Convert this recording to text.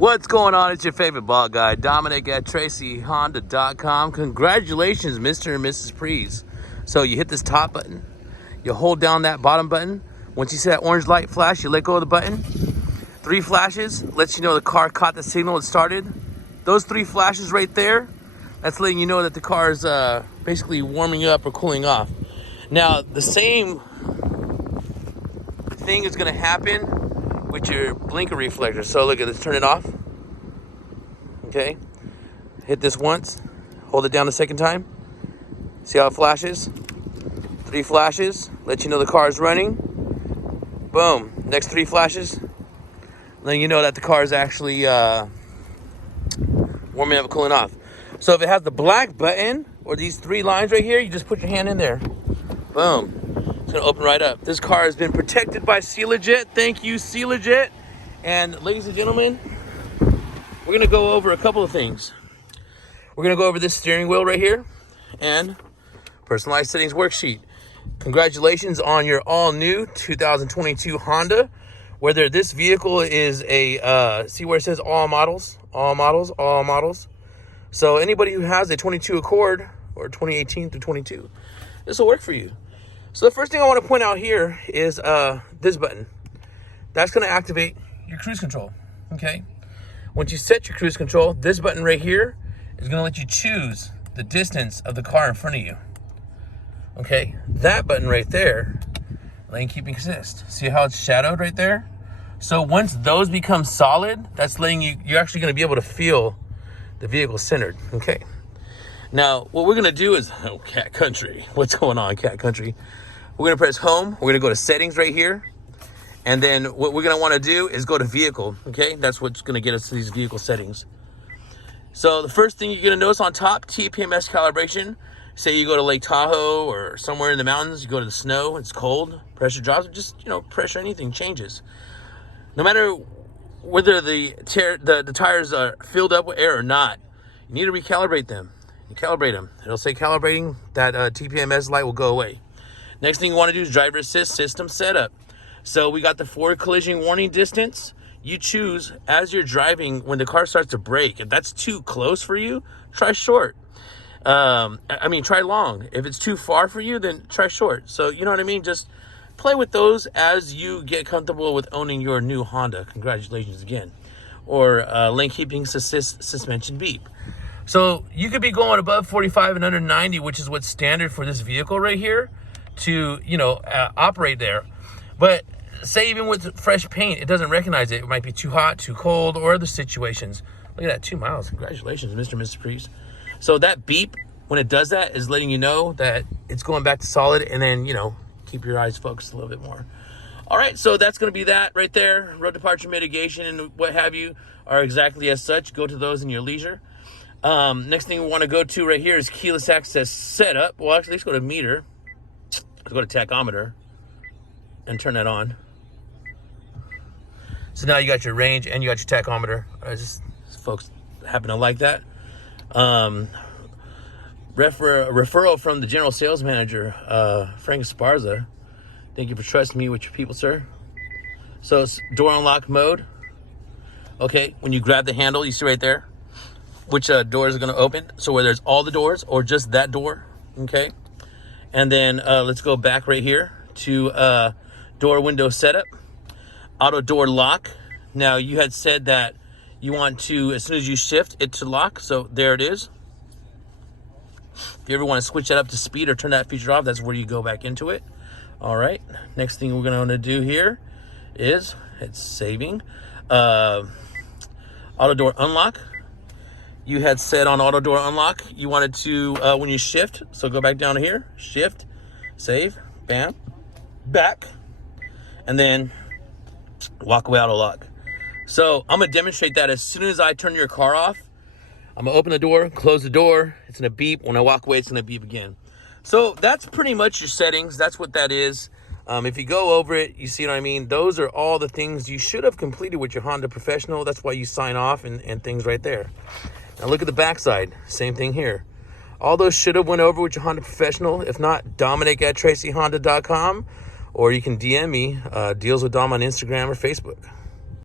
What's going on? It's your favorite ball guy, Dominic at TracyHonda.com. Congratulations, Mr. and Mrs. Prees. So you hit this top button, you hold down that bottom button. Once you see that orange light flash, you let go of the button. 3 flashes lets you know the car caught the signal and started. Those 3 flashes right there, that's letting you know that the car is basically warming up or cooling off. Now, the same thing is going to happen with your blinker reflector. So look at this, turn it off. Okay, hit this once, hold it down the second time. See how it flashes? 3 flashes, let you know the car is running. Boom, next 3 flashes, letting you know that the car is actually warming up and cooling off. So if it has the black button or these 3 lines right here, you just put your hand in there. Boom. It's gonna open right up. This car has been protected by Sealegit. Thank you, Sealegit. And ladies and gentlemen, we're gonna go over a couple of things. We're gonna go over this steering wheel right here and Personalized Settings Worksheet. Congratulations on your all new 2022 Honda. Whether this vehicle is a, see where it says all models. So anybody who has a 22 Accord or 2018 through 22, this will work for you. So the first thing I want to point out here is this button. That's going to activate your cruise control, okay? Once you set your cruise control, this button right here is going to let you choose the distance of the car in front of you, okay? That button right there, lane keeping assist. See how it's shadowed right there? So once those become solid, that's letting you, you're actually going to be able to feel the vehicle centered, okay? Now, what we're gonna do is, oh, Cat Country. What's going on, Cat Country? We're gonna press home. We're gonna go to settings right here. And then what we're gonna wanna do is go to vehicle, okay? That's what's gonna get us to these vehicle settings. So the first thing you're gonna notice on top, TPMS calibration. Say you go to Lake Tahoe or somewhere in the mountains, you go to the snow, it's cold, pressure drops, just, pressure, anything changes. No matter whether the tires are filled up with air or not, you need to recalibrate them. You calibrate them. It'll say calibrating, that TPMS light will go away. Next thing you want to do is driver assist system setup. So we got the forward collision warning distance. You choose as you're driving when the car starts to brake. If that's too close for you, try short. Try long. If it's too far for you, then try short. So you know what I mean? Just play with those as you get comfortable with owning your new Honda. Congratulations again. Or lane keeping assist suspension beep. So you could be going above 45 and under 90, which is what's standard for this vehicle right here to, operate there. But say even with fresh paint, it doesn't recognize it. It might be too hot, too cold, or other situations. Look at that, 2 miles. Congratulations, Mr. and Mrs. Priest. So that beep, when it does that, is letting you know that it's going back to solid, and then, keep your eyes focused a little bit more. All right, so that's going to be that right there. Road departure mitigation and what have you are exactly as such. Go to those in your leisure. Next thing we want to go to right here is keyless access setup. Well, actually, let's go to meter. Let's go to tachometer and turn that on. So now you got your range and you got your tachometer. Just folks happen to like that. Referral from the general sales manager, Frank Esparza. Thank you for trusting me with your people, sir. So it's door unlock mode. Okay, when you grab the handle, you see right there which doors are going to open. So whether it's all the doors or just that door, okay? And then let's go back right here to door window setup, auto door lock. Now you had said that you want to, as soon as you shift it to lock, so there it is. If you ever want to switch that up to speed or turn that feature off, that's where you go back into it. All right, next thing we're going to do here is, it's saving, auto door unlock. You had said on auto door unlock, you wanted to, when you shift, so go back down here, shift, save, bam, back, and then walk away auto lock. So I'm gonna demonstrate that as soon as I turn your car off. I'm gonna open the door, close the door, it's gonna beep. When I walk away, it's gonna beep again. So that's pretty much your settings. That's what that is. If you go over it, you see what I mean? Those are all the things you should have completed with your Honda Professional. That's why you sign off and things right there. Now look at the backside, same thing here. All those should have went over with your Honda Professional. If not, Dominic at TracyHonda.com, or you can DM me, Deals with Dom on Instagram or Facebook.